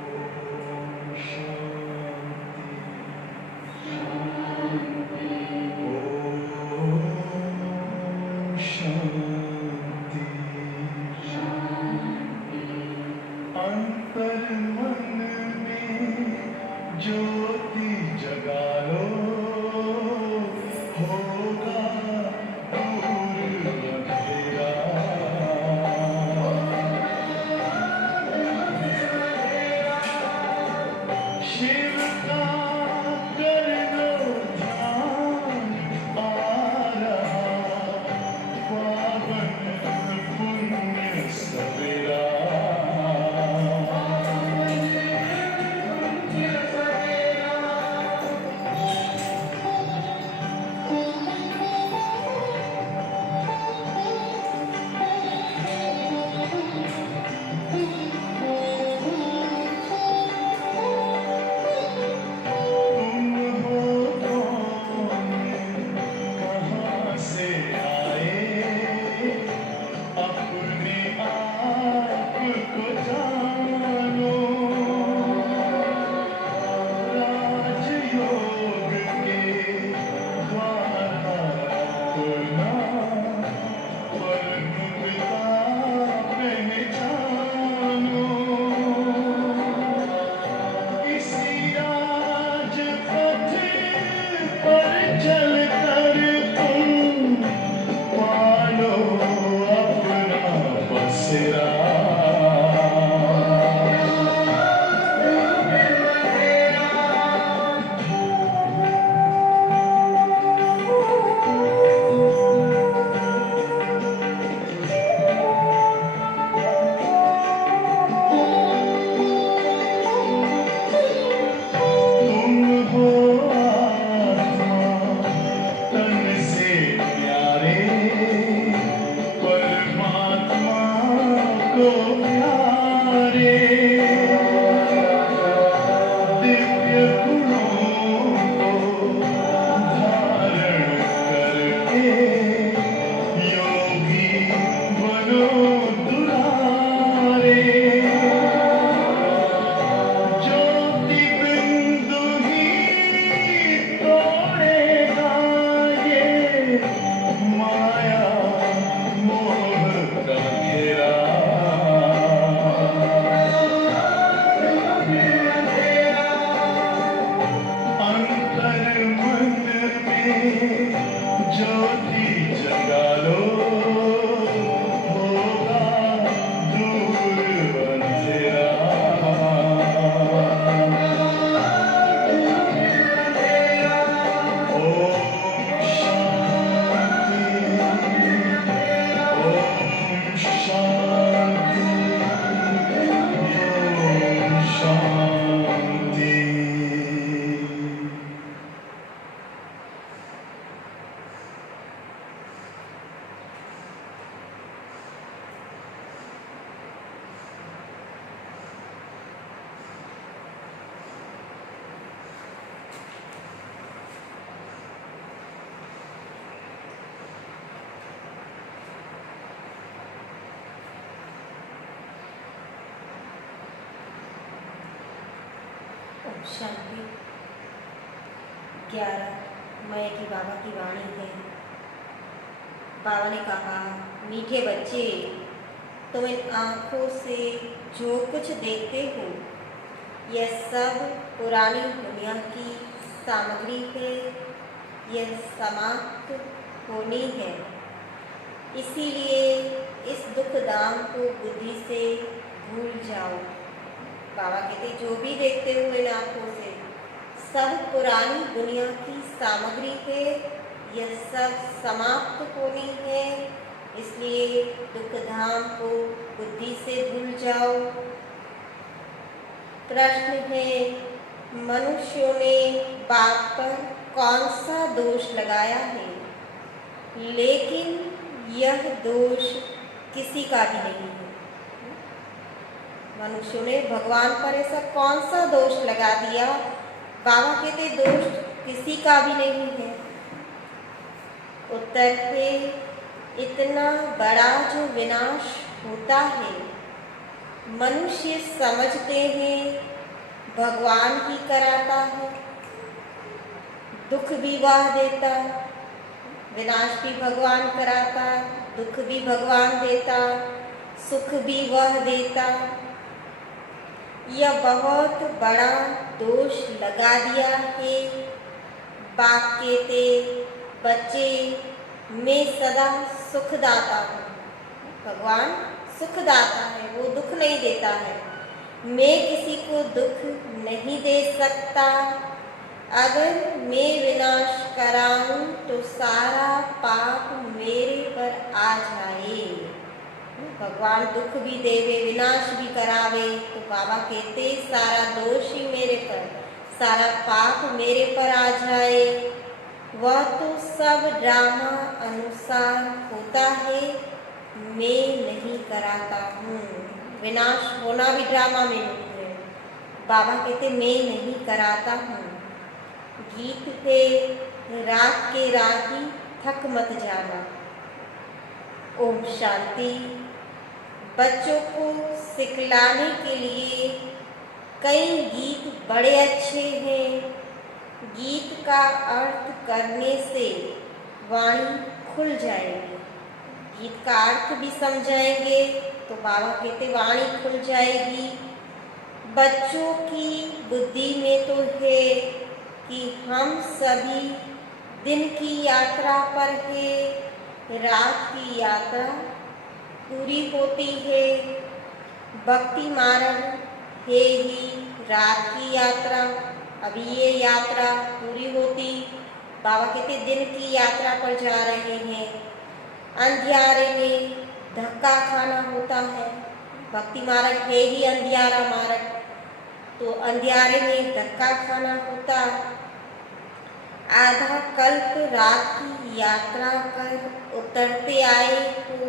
ओम शांति ओम शांति अंतर मन में ज्योति जगा लो होगा दूर अंधेरा शिव का कर लो ध्यान आ रहा पावन पुण्य सवेरा तुम हो कौन कहाँ से आए अपने आप को जानो राजयोग के द्वारा अपना परमुक्ता पहचानो इसी राजपथ पर चलकर तुम पालो अपना बसेरा तुम हो आत्मा तन से प्यारे परमात्मा को प्यारे दिव्य गुणों को धारण करके योगी बनो दुलारे ज्योति बिंदु ही तोड़ेगा ये माया मोह का घेरा अंतर मन में ज्योति जगा लो होगा दूर अंधेरा ओम शांति ओम शांति ओम शांति ओम शांति 11 मई की बाबा की वाणी है। बाबा ने कहा, मीठे बच्चे, तुम इन आँखों से जो कुछ देखते हो यह सब पुरानी दुनिया की सामग्री है, यह समाप्त होनी है। इसीलिए इस दुख दाम को बुद्धि से भूल जाओ। बाबा कहते, जो भी देखते हो इन आँखों से सब पुरानी दुनिया की सामग्री है, यह सब समाप्त होनी है। इसलिए दुख धाम को बुद्धि से भूल जाओ। प्रश्न है, मनुष्यों ने बाप पर कौन सा दोष लगाया है, लेकिन यह दोष किसी का भी नहीं है। मनुष्यों ने भगवान पर ऐसा कौन सा दोष लगा दिया? बाबा कहते दोष किसी का भी नहीं है। उत्तर है, इतना बड़ा जो विनाश होता है, मनुष्य समझते हैं भगवान ही कराता है, दुख भी वह देता, विनाश भी भगवान कराता, दुख भी भगवान देता, सुख भी वह देता। यह बहुत बड़ा दोष लगा दिया है। बाप कहते बच्चे मैं सदा सुखदाता हूँ, भगवान सुखदाता है, वो दुख नहीं देता है। मैं किसी को दुख नहीं दे सकता। अगर मैं विनाश कराऊं तो सारा पाप मेरे पर आ जाए। भगवान दुख भी देवे, विनाश भी करावे, तो बाबा कहते सारा दोष ही मेरे पर, सारा पाप मेरे पर आ जाए। वह तो सब ड्रामा अनुसार होता है, मैं नहीं कराता हूँ। विनाश होना भी ड्रामा में है। बाबा कहते मैं नहीं कराता हूँ। गीत पे रात के राही थक मत जाना। ओम शांति। बच्चों को सिखलाने के लिए कई गीत बड़े अच्छे हैं। गीत का अर्थ करने से वाणी खुल जाएगी। गीत का अर्थ भी समझाएंगे तो बाबा कहते वाणी खुल जाएगी। बच्चों की बुद्धि में तो है कि हम सभी दिन की यात्रा पर है, रात की यात्रा पूरी होती है। भक्ति मार्ग है ही रात की यात्रा, अभी ये यात्रा पूरी होती। बाबा कहते दिन की यात्रा पर जा रहे हैं। अंधियारे में धक्का खाना होता है। भक्ति मार्ग है ही अंधियारा मार्ग, तो अंधियारे में धक्का खाना होता। आधा कल्प रात की यात्रा कर उतरते आए हो,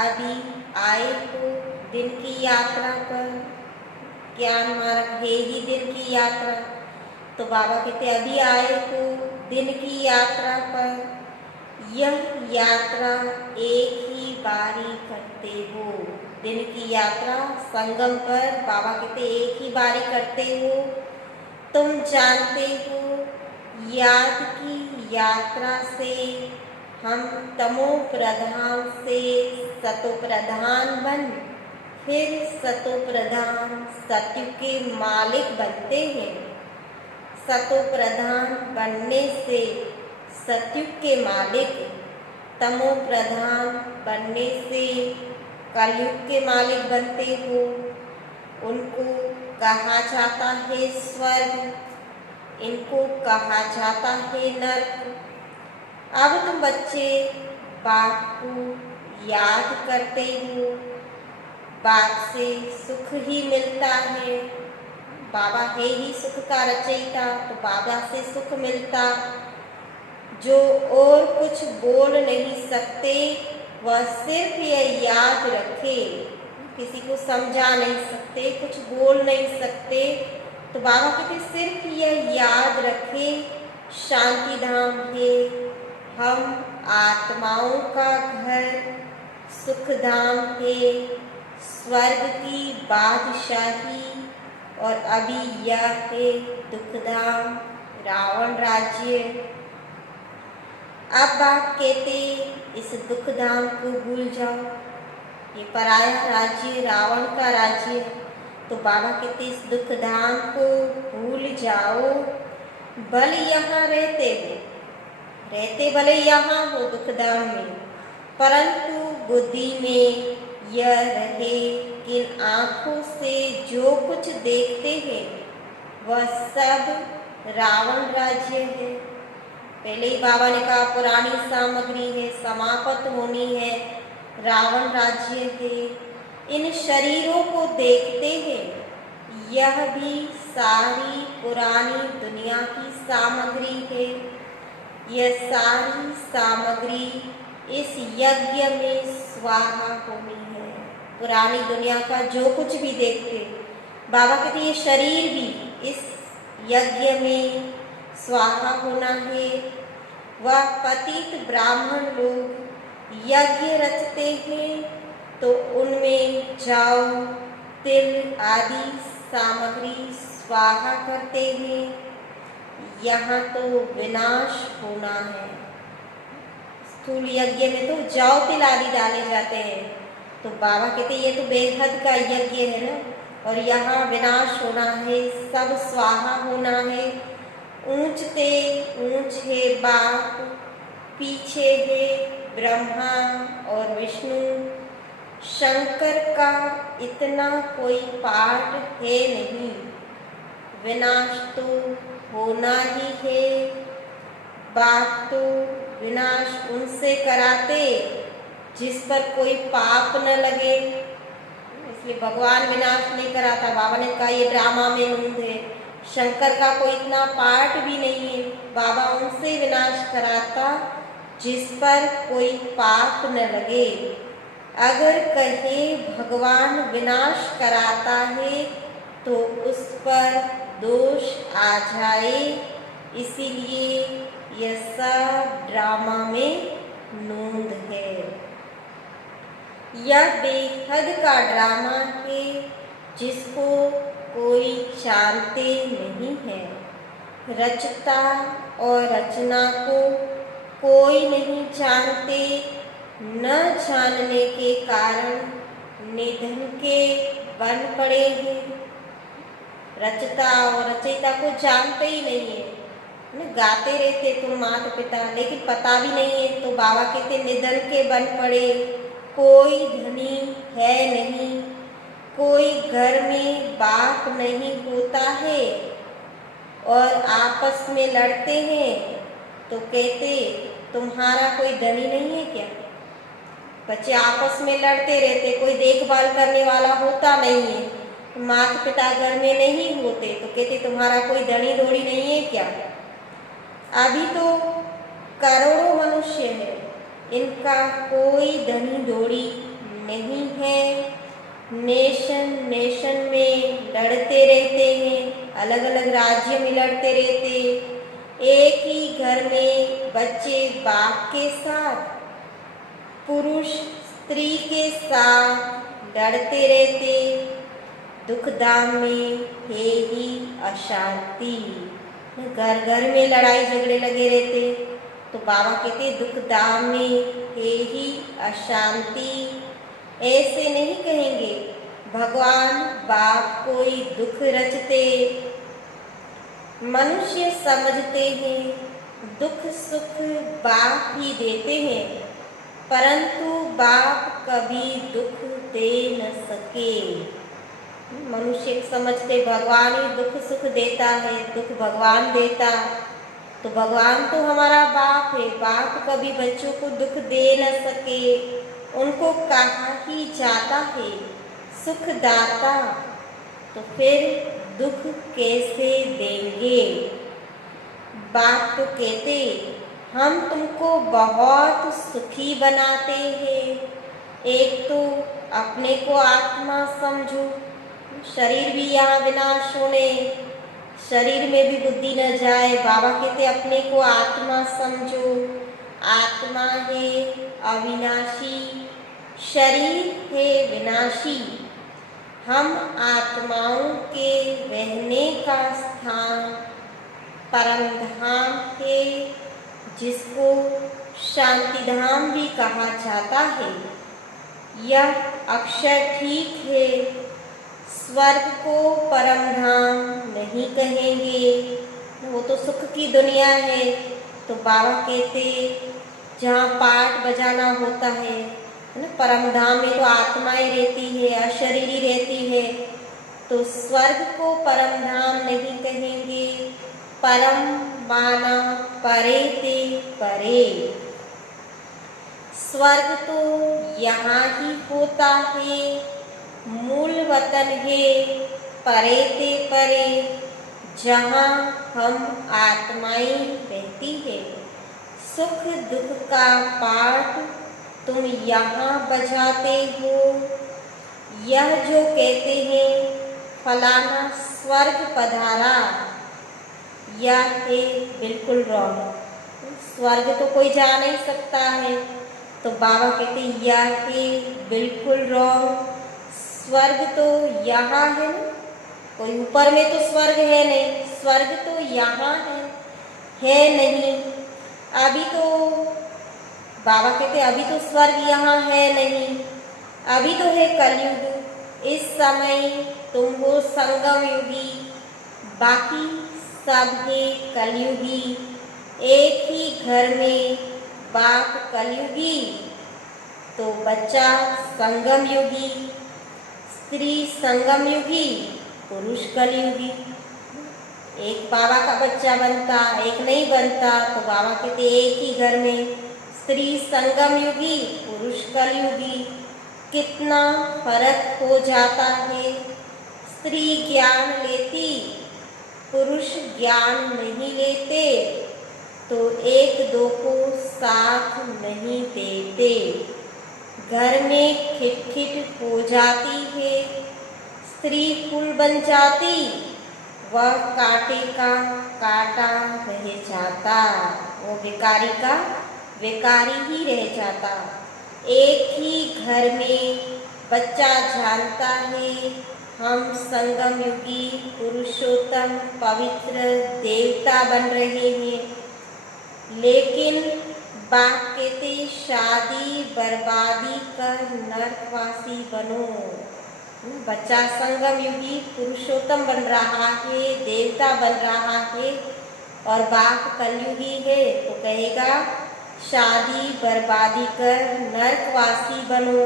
अभी आए हो दिन की यात्रा पर। ज्ञान मार्ग है ही दिन की यात्रा, तो बाबा कहते अभी आए हो दिन की यात्रा पर। यह यात्रा एक ही बारी करते हो। दिन की यात्रा संगम पर बाबा कहते एक ही बारी करते हो। तुम जानते हो याद की यात्रा से हम तमो प्रधान से सतो प्रधान बन फिर सतो प्रधान सत्य के मालिक बनते हैं। सतो प्रधान बनने से सत्युग के मालिक, तमो प्रधान बनने से कलयुग के मालिक बनते हो। उनको कहा जाता है स्वर्ग, इनको कहा जाता है नरक। अब तुम बच्चे बाप को याद करते हो, बाप से सुख ही मिलता है। बाबा है ही सुख का रचयिता, तो बाबा से सुख मिलता। जो और कुछ बोल नहीं सकते वह सिर्फ यह याद रखे, किसी को समझा नहीं सकते, कुछ बोल नहीं सकते, तो बाबा कहते सिर्फ यह याद रखे शांति धाम है, हम आत्माओं का घर, सुख धाम है, स्वर्ग की बादशाही, और अभी यह है दुख धाम, रावण राज्य। अब बाप कहते इस दुख धाम को भूल जाओ, ये पराया राज्य रावण का राज्य, तो बाबा कहते इस दुख धाम को भूल जाओ। भले यहाँ रहते भले यहाँ हो दुख धाम में, परंतु बुद्धि में यह रहे कि इन आँखों से जो कुछ देखते हैं वह सब रावण राज्य है। पहले ही बाबा ने कहा पुरानी सामग्री है, समाप्त होनी है, रावण राज्य है। इन शरीरों को देखते हैं, यह भी सारी पुरानी दुनिया की सामग्री है। यह सारी सामग्री इस यज्ञ में स्वाहा होनी है। पुरानी दुनिया का जो कुछ भी देखते, बाबा कहते ये शरीर भी इस यज्ञ में स्वाहा होना है। वह पतित ब्राह्मण लोग यज्ञ रचते हैं तो उनमें जाओ, तिल आदि सामग्री स्वाहा करते हैं, यहाँ तो विनाश होना है। स्थूल यज्ञ में तो जौ तिल आदि डाले जाते हैं, तो बाबा कहते ये तो बेहद का यज्ञ है ना, और यहाँ विनाश होना है, सब स्वाहा होना है। ऊंचते ऊंच है बाप, पीछे है ब्रह्मा और विष्णु, शंकर का इतना कोई पार्ट है नहीं, विनाश तो होना ही है। बाप तो विनाश उनसे कराते जिस पर कोई पाप न लगे, इसलिए भगवान विनाश नहीं कराता। बाबा ने कहा ये ड्रामा में नूंद है, शंकर का कोई इतना पार्ट भी नहीं है, बाबा उनसे विनाश कराता जिस पर कोई पाप न लगे। अगर कहे भगवान विनाश कराता है तो उस पर दोष आ जाए, इसीलिए यह सब ड्रामा में नूंद है। यह बेहद का ड्रामा है जिसको कोई जानते नहीं है। रचता और रचना को कोई नहीं जानते, न जानने के कारण निधन के बन पड़े हैं। रचता और रचयिता को जानते ही नहीं है, गाते रहते तुम माता पिता, लेकिन पता भी नहीं है, तो बाबा कहते निधन के बन पड़े। कोई धनी है नहीं, कोई घर में बाप नहीं होता है, और आपस में लड़ते हैं तो कहते तुम्हारा कोई धनी नहीं है क्या? बच्चे आपस में लड़ते रहते, कोई देखभाल करने वाला होता नहीं है, माता पिता घर में नहीं होते, तो कहते तुम्हारा कोई धनी धोड़ी नहीं है क्या? अभी तो करोड़ों मनुष्य है, इनका कोई धनी धोड़ी नहीं है। नेशन नेशन में लड़ते रहते हैं, अलग अलग राज्य में लड़ते रहते, एक ही घर में बच्चे बाप के साथ, पुरुष स्त्री के साथ लड़ते रहते, दुख दाम में है ही अशांति, घर घर में लड़ाई झगड़े लगे रहते, तो बाबा कहते दुख दाम में है ही अशांति। ऐसे नहीं कहेंगे भगवान बाप कोई दुख रचते, मनुष्य समझते हैं दुख सुख बाप ही देते हैं, परंतु बाप कभी दुख दे न सके। मनुष्य समझते भगवान ही दुख सुख देता है, दुख भगवान देता, तो भगवान तो हमारा बाप है, बाप कभी बच्चों को दुख दे न सके, उनको कहा ही जाता है सुखदाता, तो फिर दुख कैसे देंगे? बाप तो कहते हम तुमको बहुत सुखी बनाते हैं, एक तो अपने को आत्मा समझो, शरीर भी यहाँ विनाश होने, शरीर में भी बुद्धि न जाए। बाबा कहते अपने को आत्मा समझो, आत्मा है अविनाशी, शरीर है विनाशी। हम आत्माओं के रहने का स्थान परम धाम है, जिसको शांति धाम भी कहा जाता है। यह अक्षर ठीक है, स्वर्ग को परम धाम नहीं कहेंगे, वो तो सुख की दुनिया है। तो बाबा कहते जहाँ पाठ बजाना होता है ना, परम धाम में तो आत्माएं रहती है, अशरीरी रहती है, तो स्वर्ग को परम धाम नहीं कहेंगे, परम माना परे ते परे। स्वर्ग तो यहाँ ही होता है, मूल वतन है परे ते परे, जहाँ हम आत्माएं रहती है। सुख दुख का पाठ तुम यहाँ बजाते हो। यह जो कहते हैं फलाना स्वर्ग पधारा, यह है बिल्कुल रॉन्ग। स्वर्ग तो कोई जा नहीं सकता है, तो बाबा कहते यह है बिल्कुल रॉन्ग। स्वर्ग तो यहाँ है ना, कोई ऊपर में तो स्वर्ग है नहीं, स्वर्ग तो यहाँ है नहीं। अभी तो बाबा कहते अभी तो स्वर्ग यहाँ है नहीं, अभी तो है कलयुग। इस समय तुम हो संगम युगी, बाकी सब है कलयुगी। एक ही घर में बाप कलयुगी तो बच्चा संगम युगी, स्त्री संगम युगी, पुरुष कलयुगी। एक बाबा का बच्चा बनता, एक नहीं बनता, तो बाबा कहते एक ही घर में स्त्री संगम युगी, पुरुष कलयुगी। कितना फर्क हो जाता है। स्त्री ज्ञान लेती, पुरुष ज्ञान नहीं लेते, तो एक दो को साथ नहीं देते। घर में खिटखिट हो जाती है, स्त्री फूल बन जाती, वह कांटे का कांटा रह जाता, वो विकारी का विकारी ही रह जाता। एक ही घर में बच्चा जानता है हम संगम युगी पुरुषोत्तम पवित्र देवता बन रहे हैं, लेकिन बाप कहते शादी बर्बादी कर नरकवासी बनो। बच्चा संगम युगी पुरुषोत्तम बन रहा है, देवता बन रहा है, और बाप कलयुगी है तो कहेगा शादी बर्बादी कर नरकवासी बनो।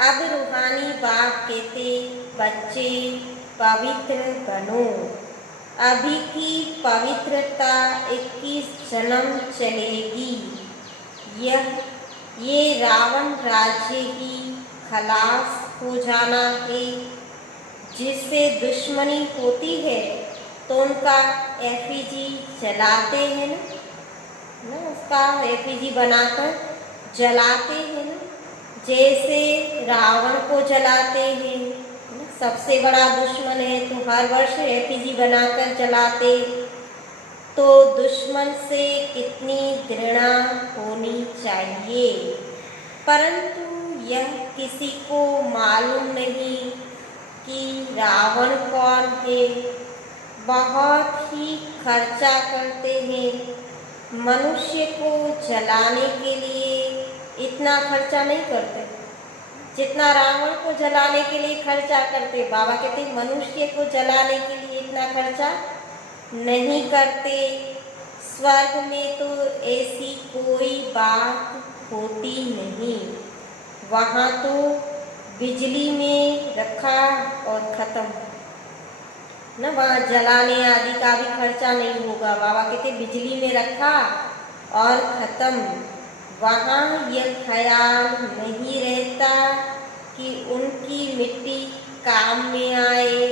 अब रूहानी बाप कहते बच्चे पवित्र बनो। अभी की पवित्रता 21 जन्म चलेगी। ये रावण राज्य की खलास हो जाना है। जिससे दुश्मनी होती है तो उनका एफिजी जलाते हैं ना, उसका एफिजी बनाकर जलाते हैं ना, जैसे रावण को जलाते हैं। सबसे बड़ा दुश्मन है तो हर वर्ष एफिजी बनाकर जलाते। तो दुश्मन से कितनी घृणा होनी चाहिए, परंतु यह किसी को मालूम नहीं कि रावण कौन है। बहुत ही खर्चा करते हैं। मनुष्य को जलाने के लिए इतना खर्चा नहीं करते जितना रावण को जलाने के लिए खर्चा करते। बाबा कहते मनुष्य को जलाने के लिए इतना खर्चा नहीं करते। स्वर्ग में तो ऐसी कोई बात होती नहीं, वहाँ तो बिजली में रखा और ख़त्म न, वहाँ जलाने आदि का भी खर्चा नहीं होगा। बाबा कहते बिजली में रखा और ख़त्म। वहाँ यह ख्याल नहीं रहता कि उनकी मिट्टी काम में आए।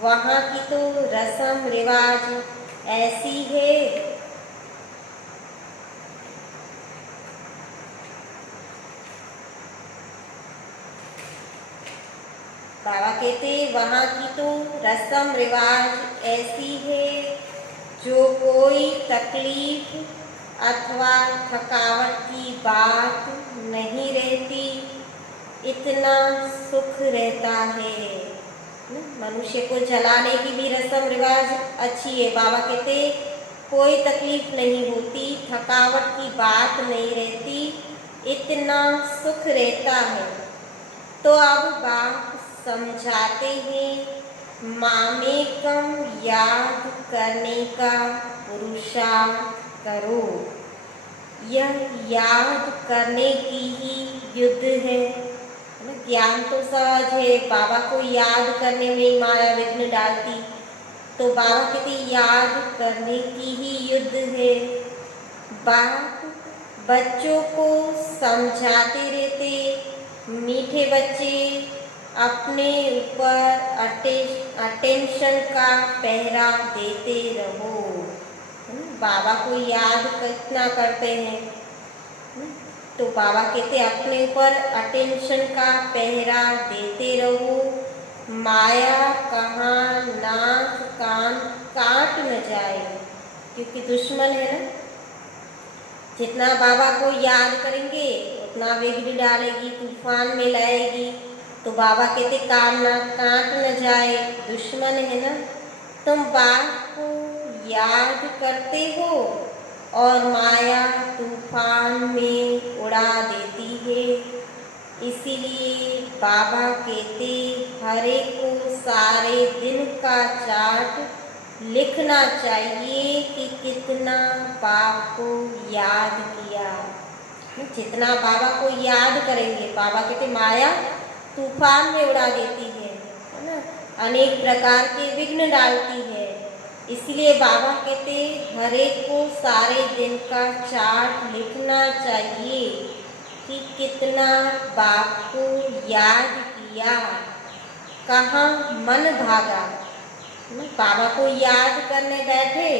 वहाँ की तो रस्म रिवाज ऐसी है। बाबा कहते वहाँ की तो रस्म रिवाज ऐसी है, जो कोई तकलीफ अथवा थकावट की बात नहीं रहती, इतना सुख रहता है। मनुष्य को जलाने की भी रस्म रिवाज अच्छी है। बाबा कहते कोई तकलीफ नहीं होती, थकावट की बात नहीं रहती, इतना सुख रहता है। तो अब बाप समझाते हैं मामेकम याद करने का पुरुषार्थ करो। यह याद करने की ही युद्ध है। ज्ञान तो सहज है, बाबा को याद करने में ही माया विघ्न डालती, तो बाबा कहते याद करने की ही युद्ध है। बाप बच्चों को समझाते रहते, मीठे बच्चे अपने ऊपर अटेंशन का पहरा देते रहो। बाबा को याद कितना करते हैं, तो बाबा कहते अपने ऊपर अटेंशन का पहरा देते रहो। माया कहाँ नाक कान काट न जाए, क्योंकि दुश्मन है ना। जितना बाबा को याद करेंगे उतना विघ्न डालेगी, तूफान में लाएगी। तो बाबा कहते काम ना काट न जाए, दुश्मन है ना। तुम बाप को याद करते हो और माया तूफान में उड़ा देती है। इसीलिए बाबा कहते हर एक को सारे दिन का चार्ट लिखना चाहिए कि कितना बाप को याद किया। जितना बाबा को याद करेंगे, बाबा कहते माया तूफान में उड़ा देती है ना, अनेक प्रकार के विघ्न डालती है। इसलिए बाबा कहते हर एक को सारे दिन का चार्ट लिखना चाहिए कि कितना बाप को याद किया, कहाँ मन भागा। बाबा को याद करने बैठे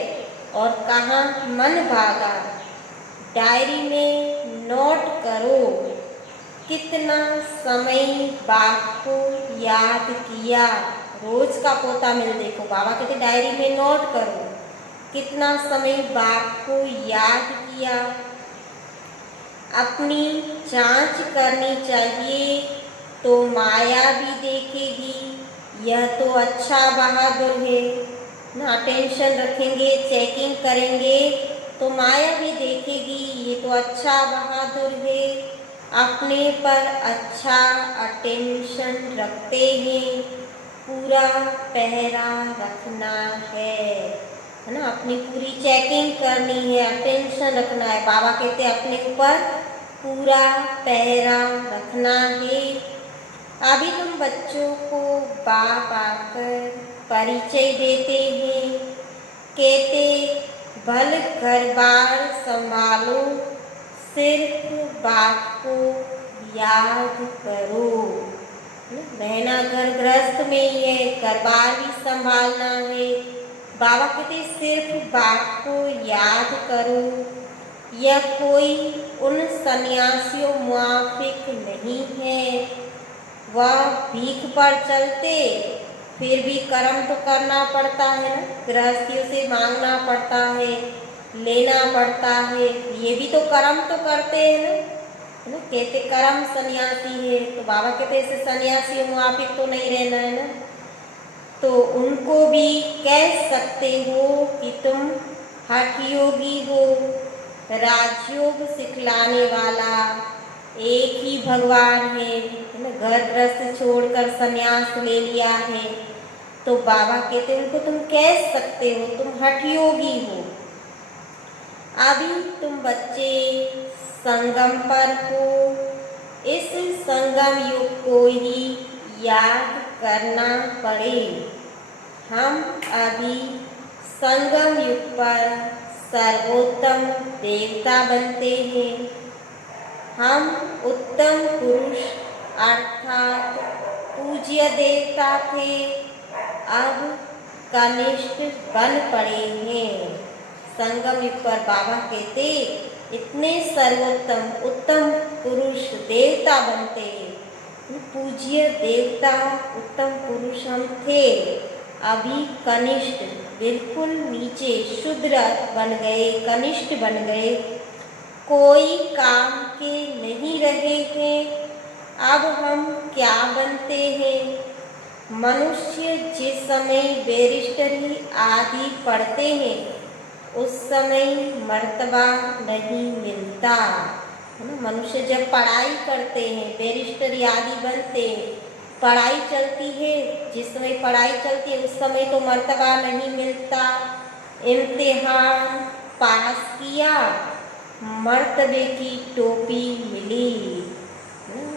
और कहाँ मन भागा। डायरी में नोट करो कितना समय बाप को याद किया। रोज का पोता मिल देखो, बाबा कहते डायरी में नोट करो कितना समय बाप को याद किया। अपनी जांच करनी चाहिए तो माया भी देखेगी यह तो अच्छा बहादुर है ना। टेंशन रखेंगे, चेकिंग करेंगे तो माया भी देखेगी ये तो अच्छा बहादुर है, अपने पर अच्छा अटेंशन रखते हैं, पूरा पहरा रखना है ना। अपनी पूरी चेकिंग करनी है, अटेंशन रखना है। बाबा कहते हैं अपने ऊपर पूरा पहरा रखना है। अभी तुम बच्चों को बाप आकर परिचय देते हैं, कहते भल घर बार संभालो, सिर्फ बाप को याद करो। रहना घर गृहस्थ में ही है, घर बार भी संभालना है। बाबा कहते सिर्फ बाप को याद करो। यह कोई उन सन्यासियों मुआफिक नहीं है, वह भीख पर चलते फिर भी कर्म तो करना पड़ता है ना। गृहस्थियों से मांगना पड़ता है, लेना पड़ता है, ये भी तो कर्म तो करते हैं ना। कहते कर्म सन्यासी है, तो बाबा कहते ऐसे सन्यासी मुआफिक तो नहीं रहना है ना। तो उनको भी कह सकते हो कि तुम हठ योगी हो, राजयोग सिखलाने वाला एक ही भगवान है ना। घर गृहस्थ छोड़कर संन्यास ले लिया है तो बाबा कहते उनको तुम कह सकते हो तुम हठ योगी हो। अभी तुम बच्चे संगम पर हो, इस संगम युग को ही याद करना पड़े। हम अभी संगम युग पर सर्वोत्तम देवता बनते हैं। हम उत्तम पुरुष अर्थात पूज्य देवता थे, अब कनिष्ठ बन पड़े हैं। संगम युग पर बाबा कहते इतने सर्वोत्तम उत्तम पुरुष देवता बनते, पूज्य देवता उत्तम पुरुष हम थे, अभी कनिष्ठ बिल्कुल नीचे शूद्र बन गए, कनिष्ठ बन गए, कोई काम के नहीं रहे हैं। अब हम क्या बनते हैं? मनुष्य जिस समय बैरिस्टरी आदि पढ़ते हैं उस समय मर्तबा नहीं मिलता है ना। मनुष्य जब पढ़ाई करते हैं, बैरिस्टरी आदि बनते हैं, पढ़ाई चलती है, जिस समय पढ़ाई चलती है उस समय तो मर्तबा नहीं मिलता। इम्तिहान पास किया, मर्तबे की टोपी मिली।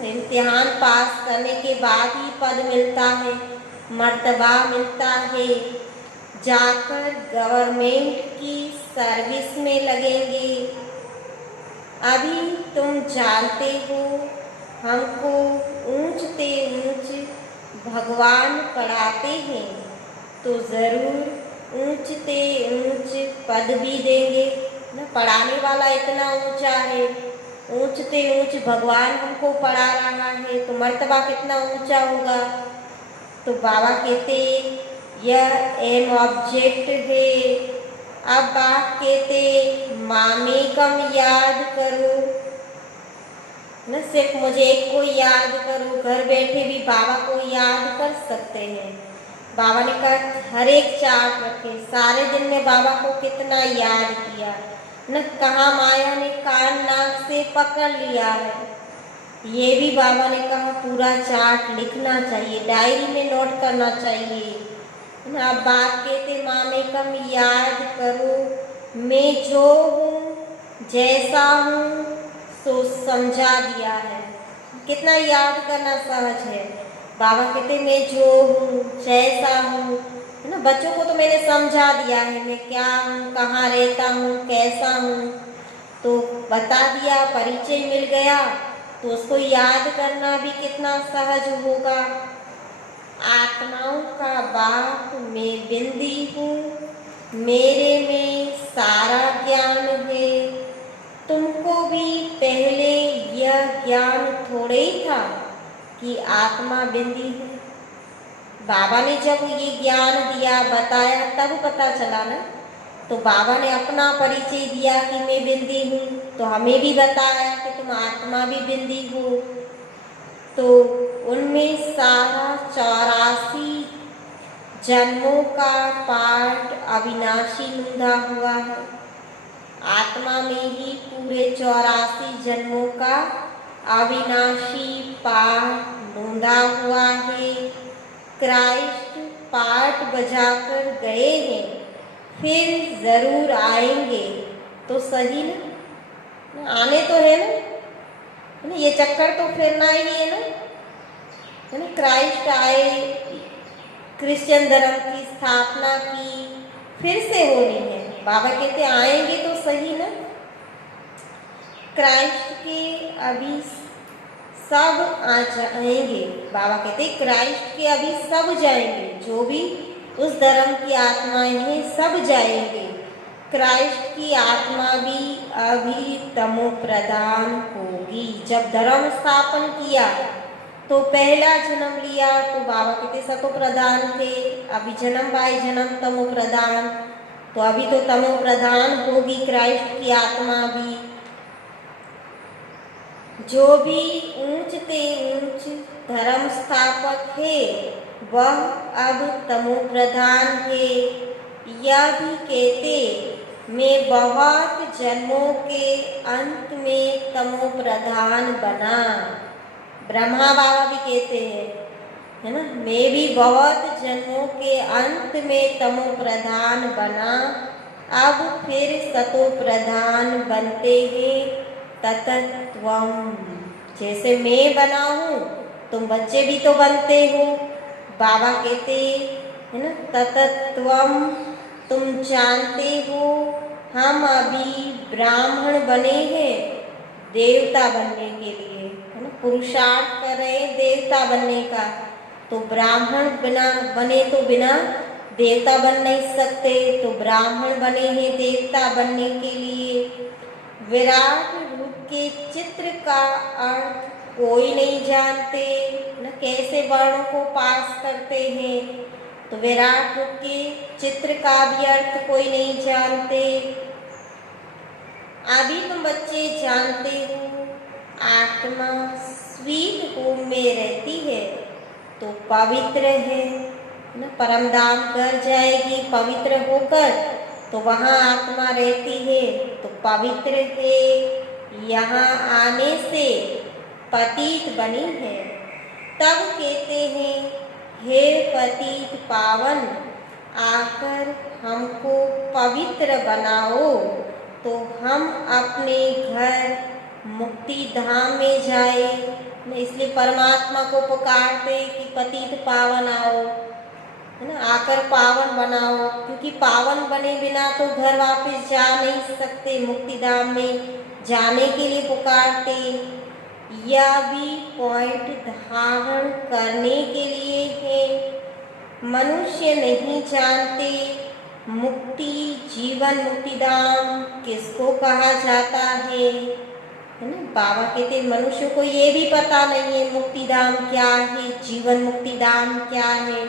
इम्तिहान पास करने के बाद ही पद मिलता है, मर्तबा मिलता है। जाकर गवर्नमेंट की सर्विस में लगेंगे। अभी तुम जानते हो हमको ऊंचते ऊंच भगवान पढ़ाते हैं तो ज़रूर ऊंचते ऊंच पद भी देंगे ना। पढ़ाने वाला इतना ऊंचा है, ऊंचते ऊंच भगवान हमको पढ़ा रहा है तो मर्तबा कितना ऊंचा होगा। तो बाबा कहते यह एम ऑब्जेक्ट है। अब बाप कहते मामेकम याद करो, न सिर्फ मुझे एक को याद करो, घर बैठे भी बाबा को याद कर सकते हैं। बाबा ने कहा हर एक चार्ट रखे, सारे दिन में बाबा को कितना याद किया, न कहाँ माया ने कान नाक से पकड़ लिया है। ये भी बाबा ने कहा पूरा चार्ट लिखना चाहिए, डायरी में नोट करना चाहिए। आप बात कहते माँ में कम याद करो, मैं जो हूँ जैसा हूँ सो समझा दिया है। कितना याद करना सहज है। बाबा कहते मैं जो हूँ जैसा हूँ, है ना। बच्चों को तो मैंने समझा दिया है मैं क्या हूँ, कहाँ रहता हूँ, कैसा हूँ, तो बता दिया, परिचय मिल गया, तो उसको याद करना भी कितना सहज होगा। आत्माओं का बाप मैं बिंदी हूँ, मेरे में सारा ज्ञान है। तुमको भी पहले यह ज्ञान थोड़े ही था कि आत्मा बिंदी है। बाबा ने जब ये ज्ञान दिया, बताया, तब पता चला ना। तो बाबा ने अपना परिचय दिया कि मैं बिंदी हूँ, तो हमें भी बताया कि तुम आत्मा भी बिंदी हो। तो उनमें सारा 84 जन्मों का पाठ अविनाशी लूंधा हुआ है। आत्मा में ही पूरे 84 जन्मों का अविनाशी पाठ लूंधा हुआ है। क्राइस्ट पाठ बजाकर गए हैं, फिर जरूर आएंगे, तो सही ना, आने तो है ना, ये चक्कर तो फिरना ही है ना, है ना। क्राइस्ट आए, क्रिश्चियन धर्म की स्थापना की, फिर से होनी है। बाबा कहते आएंगे तो सही ना। क्राइस्ट के अभी सब आ जाएंगे। बाबा कहते क्राइस्ट के अभी सब जाएंगे, जो भी उस धर्म की आत्माएं हैं सब जाएंगे। क्राइस्ट की आत्मा भी अभी तमो प्रधान होगी। जब धर्म स्थापन किया तो पहला जन्म लिया तो बाबा कहते सतो प्रधान थे, अभी जन्म बाय जन्म तमो प्रधान, तो अभी तो तमो प्रधान होगी क्राइस्ट की आत्मा भी। जो भी ऊंच ते ऊंच धर्म स्थापक है वह अब तमो प्रधान है। यह भी कहते मैं बहुत जन्मों के अंत में तमो प्रधान बना। ब्रह्मा बाबा भी कहते हैं, है ना, मैं भी बहुत जन्मों के अंत में तमो प्रधान बना, अब फिर सतो प्रधान बनते हैं ततत्वम। जैसे मैं बना हूँ तुम बच्चे भी तो बनते हो। बाबा कहते है ना ततत्वम, तुम जानते हो हम अभी ब्राह्मण बने हैं देवता बनने के लिए, है ना, पुरुषार्थ कर रहे हैं देवता बनने का। तो ब्राह्मण बिना बने तो बिना देवता बन नहीं सकते, तो ब्राह्मण बने हैं देवता बनने के लिए। विराट रूप के चित्र का अर्थ कोई नहीं जानते, न कैसे वर्णों को पास करते हैं, तो विराट रूप के चित्र का भी अर्थ कोई नहीं जानते। अभी तुम बच्चे जानते हो आत्मा स्वीट होम में रहती है तो पवित्र है ना, परम धाम कर जाएगी पवित्र होकर, तो वहाँ आत्मा रहती है तो पवित्र है। यहाँ आने से पतित बनी है, तब कहते हैं हे पतित पावन आकर हमको पवित्र बनाओ, तो हम अपने घर मुक्ति धाम में जाए। इसलिए परमात्मा को पुकारते कि पतित पावन आओ, है ना, आकर पावन बनाओ, क्योंकि पावन बने बिना तो घर वापस जा नहीं सकते। मुक्ति धाम में जाने के लिए पुकारते। यह भी पॉइंट धारण करने के लिए है। मनुष्य नहीं जानते मुक्ति जीवन मुक्ति धाम किसको कहा जाता है ना। बाबा कहते मनुष्य को ये भी पता नहीं है मुक्ति धाम क्या है, जीवन मुक्ति धाम क्या है।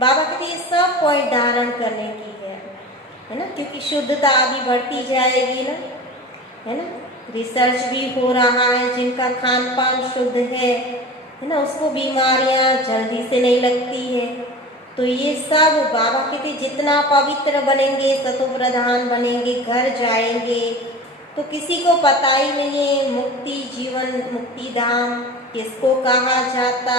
बाबा कहते ये सब पॉइंट धारण करने की है ना, क्योंकि शुद्धता अभी बढ़ती जाएगी ना, है ना। रिसर्च भी हो रहा है, जिनका खान पान शुद्ध है ना, उसको बीमारियां जल्दी से नहीं लगती है। तो ये सब बाबा कहते जितना पवित्र बनेंगे, सतो प्रधान बनेंगे, घर जाएंगे तो किसी को पता ही नहीं है मुक्ति जीवन मुक्ति धाम किसको कहा जाता।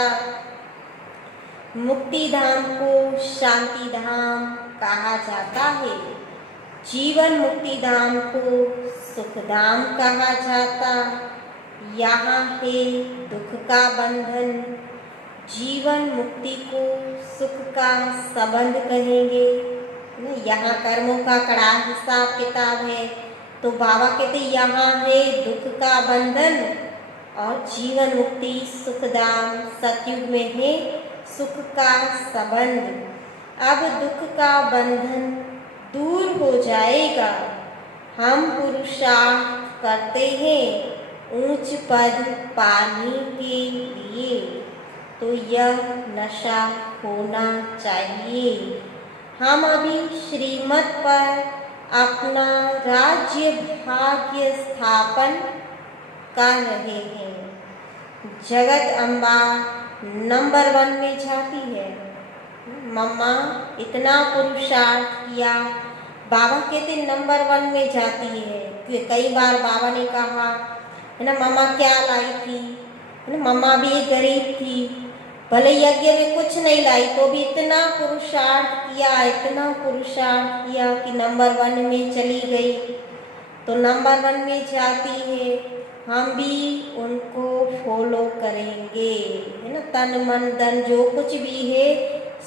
मुक्ति धाम को शांति धाम कहा जाता है, जीवन मुक्ति धाम को सुख धाम कहा जाता। यहाँ है दुख का बंधन, जीवन मुक्ति को सुख का संबंध कहेंगे। यहाँ कर्मों का कड़ा हिसाब किताब है, तो बाबा कहते यहाँ है दुख का बंधन और जीवन मुक्ति सुखधाम। सतयुग में है सुख का संबंध। अब दुख का बंधन दूर हो जाएगा, हम पुरुषार्थ करते हैं ऊंच पद पाने के लिए, तो यह नशा होना चाहिए। हम अभी श्रीमत पर अपना राज्य भाग्य स्थापन कर रहे हैं। जगत अम्बा नंबर 1 में जाती है। मम्मा इतना पुरुषार्थ किया, बाबा कहते नंबर 1 में जाती है। कई बार बाबा ने कहा है ना, मम्मा क्या लाई थी, है ना, मम्मा भी गरीब थी, भले यज्ञ में कुछ नहीं लाई तो भी इतना पुरुषार्थ किया, इतना पुरुषार्थ किया कि नंबर 1 में चली गई। तो नंबर 1 में जाती है, हम भी उनको फॉलो करेंगे, है ना, तन मन धन जो कुछ भी है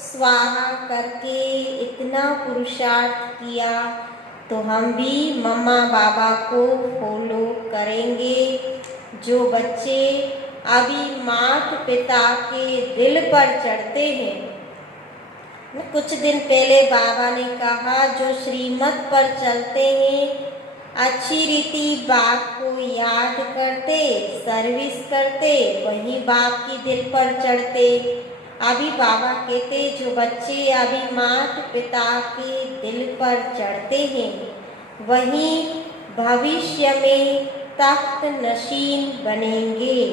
स्वाहा करके इतना पुरुषार्थ किया, तो हम भी मम्मा बाबा को फॉलो करेंगे। जो बच्चे अभी माता पिता के दिल पर चढ़ते हैं। कुछ दिन पहले बाबा ने कहा जो श्रीमत पर चलते हैं, अच्छी रीति बाप को याद करते, सर्विस करते, वही बाप की दिल पर चढ़ते। अभी बाबा कहते जो बच्चे अभी माता पिता के दिल पर चढ़ते हैं, वही भविष्य में तख्त नशीन बनेंगे।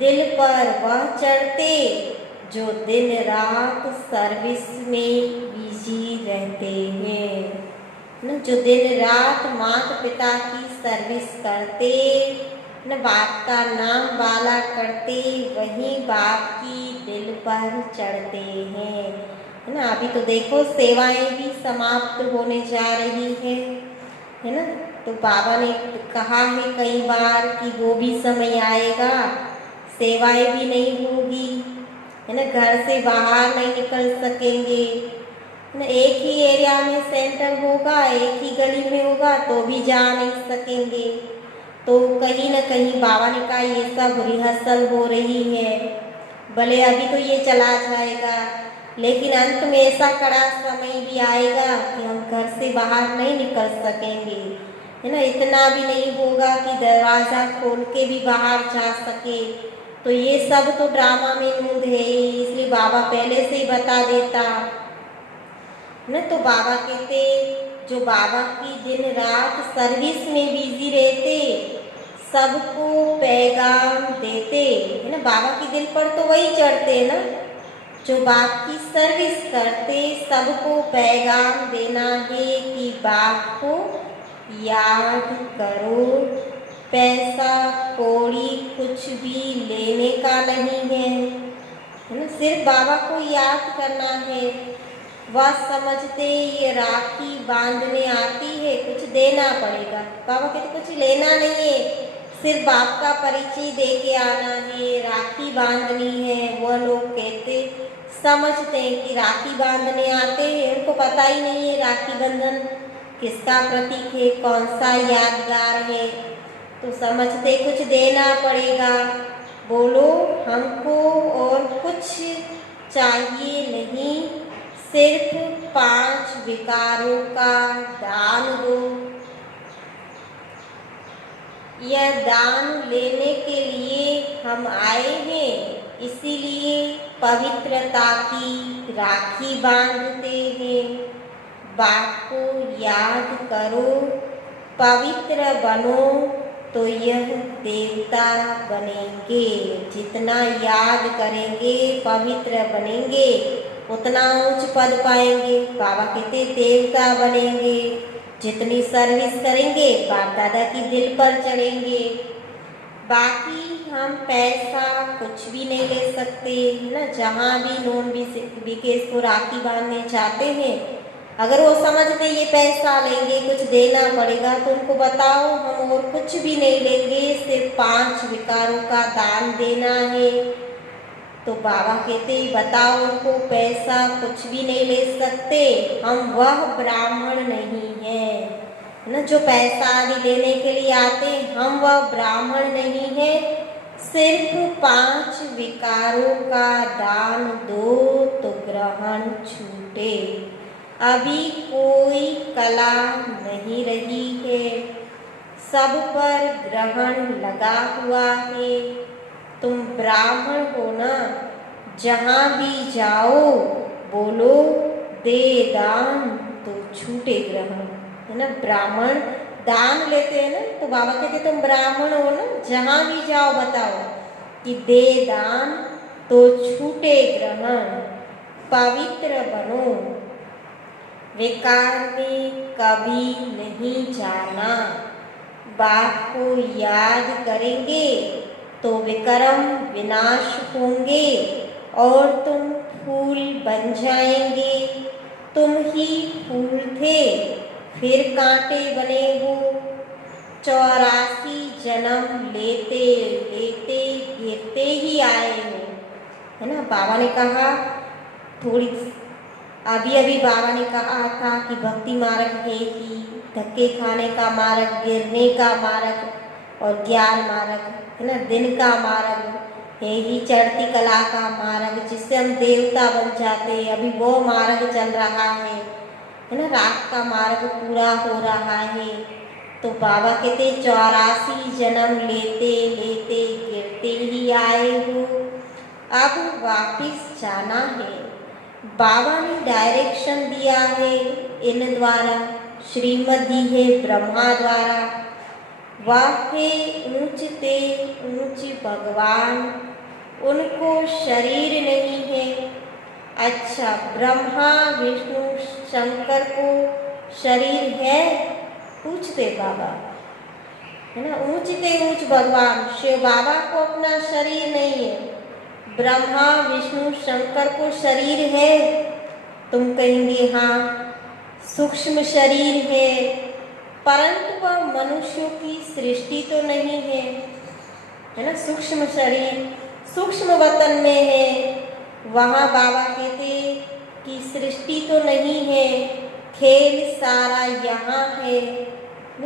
दिल पर वह चढ़ते जो दिन रात सर्विस में बिजी रहते हैं, न जो दिन रात माता पिता की सर्विस करते, न बाप का नाम वाला करते, वही बाप की दिल पर चढ़ते हैं। है ना, अभी तो देखो सेवाएं भी समाप्त होने जा रही है ना। तो बाबा ने कहा है कई बार कि वो भी समय आएगा, सेवाएं भी नहीं होगी, है ना, घर से बाहर नहीं निकल सकेंगे, है ना, एक ही एरिया में सेंटर होगा, एक ही गली में होगा तो भी जा नहीं सकेंगे। तो कहीं ना कहीं बाबा ने कहा ये सब रिहर्सल हो रही है, भले अभी तो ये चला जाएगा, लेकिन अंत में ऐसा कड़ा समय भी आएगा कि हम घर से बाहर नहीं निकल सकेंगे, है ना, इतना भी नहीं होगा कि दरवाज़ा खोल के भी बाहर जा सके। तो ये सब तो ड्रामा में मूड है, इसलिए बाबा पहले से ही बता देता ना। तो बाबा कहते जो बाबा की दिन रात सर्विस में बिजी रहते, सबको पैगाम देते, है ना, बाबा के दिल पर तो वही चढ़ते ना जो बाप की सर्विस करते, सबको पैगाम देना है कि बाप को याद करो, पैसा कौड़ी कुछ भी लेने का नहीं है ना, सिर्फ बाबा को याद करना है। वह समझते ये राखी बांधने आती है, कुछ देना पड़ेगा, बाबा कहते कुछ लेना नहीं है, सिर्फ बाप का परिचय दे के आना है, राखी बांधनी है। वह लोग कहते समझते हैं कि राखी बांधने आते हैं, उनको पता ही नहीं है राखी बंधन किसका प्रतीक है, कौन सा यादगार है, तो समझते कुछ देना पड़ेगा। बोलो हमको और कुछ चाहिए नहीं, सिर्फ 5 विकारों का दान दो। यह दान लेने के लिए हम आए हैं, इसीलिए पवित्रता की राखी बांधते हैं। बाप को याद करो, पवित्र बनो, तो यह देवता बनेंगे। जितना याद करेंगे पवित्र बनेंगे उतना उच्च पद पाएंगे। बाबा कहते देवता बनेंगे। जितनी सर्विस करेंगे बाप दादा की दिल पर चढ़ेंगे। बाकी हम पैसा कुछ भी नहीं ले सकते है ना। जहाँ भी नॉन विकेश को राखी बांधने चाहते हैं, अगर वो समझते ये पैसा लेंगे कुछ देना पड़ेगा तो उनको बताओ हम और कुछ भी नहीं लेंगे, सिर्फ 5 विकारों का दान देना है। तो बाबा कहते बताओ उनको पैसा कुछ भी नहीं ले सकते, हम वह ब्राह्मण नहीं है ना जो पैसा आदि लेने के लिए आते, हम वह ब्राह्मण नहीं है। सिर्फ 5 विकारों का दान दो तो ग्रहण छूटे। अभी कोई कला नहीं रही है, सब पर ग्रहण लगा हुआ है। तुम ब्राह्मण हो ना, जहाँ भी जाओ बोलो दे दान तो छूटे ग्रहण, है ना। ब्राह्मण दान लेते हैं ना, तो बाबा कहते तुम ब्राह्मण हो ना, जहाँ भी जाओ बताओ कि दे दान तो छूटे ग्रहण, पवित्र बनो। विकार में कभी नहीं जाना। बाप को याद करेंगे तो विक्रम विनाश होंगे और तुम फूल बन जाएंगे। तुम ही फूल थे फिर कांटे बने हो। 84 जन्म लेते लेते गिरते ही आए हो, है ना। बाबा ने कहा थोड़ी अभी बाबा ने कहा था कि भक्ति मार्ग है ही धक्के खाने का मार्ग, गिरने का मार्ग और ज्ञान मार्ग, है ना। दिन का मार्ग है ही चढ़ती कला का मार्ग, जिससे हम देवता बन जाते हैं। अभी वो मार्ग चल रहा है ना। रात का मार्ग पूरा हो रहा है। तो बाबा कहते 84 जन्म लेते लेते गिरते ही आए हो, अब वापिस जाना है। बाबा ने डायरेक्शन दिया है इन द्वारा, श्रीमत दी है ब्रह्मा द्वारा। वह है ऊंचते ऊंच भगवान, उनको शरीर नहीं है। अच्छा, ब्रह्मा विष्णु शंकर को शरीर है? पूछते बाबा, है ना। ऊंचते ऊंच भगवान शिव बाबा को अपना शरीर नहीं है। ब्रह्मा विष्णु शंकर को शरीर है? तुम कहेंगे हाँ सूक्ष्म शरीर है, परंतु वह मनुष्यों की सृष्टि तो नहीं है, है ना। सूक्ष्म शरीर सूक्ष्म वतन में है। वहाँ बाबा कहते कि सृष्टि तो नहीं है, खेल सारा यहाँ है।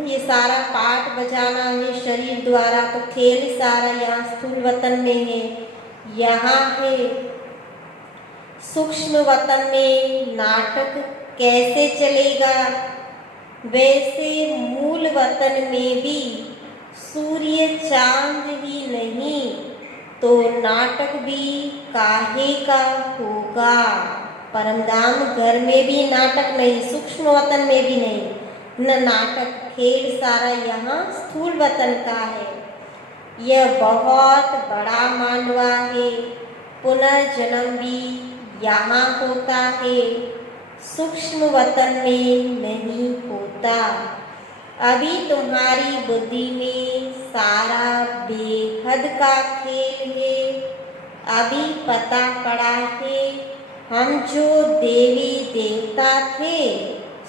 ये सारा पाठ बजाना है शरीर द्वारा, तो खेल सारा यहाँ स्थूल वतन में है, यहाँ है। सूक्ष्म वतन में नाटक कैसे चलेगा, वैसे मूल वतन में भी सूर्य चांद ही नहीं तो नाटक भी काहे का होगा। परमधाम घर में भी नाटक नहीं, सूक्ष्म वतन में भी नहीं, न नाटक। खेल सारा यहाँ स्थूल वतन का है। यह बहुत बड़ा मानवा है, पुनर्जन्म भी यहाँ होता है, सूक्ष्म वतन में नहीं होता। अभी तुम्हारी बुद्धि में सारा बेहद का खेल है। अभी पता पड़ा है हम जो देवी देवता थे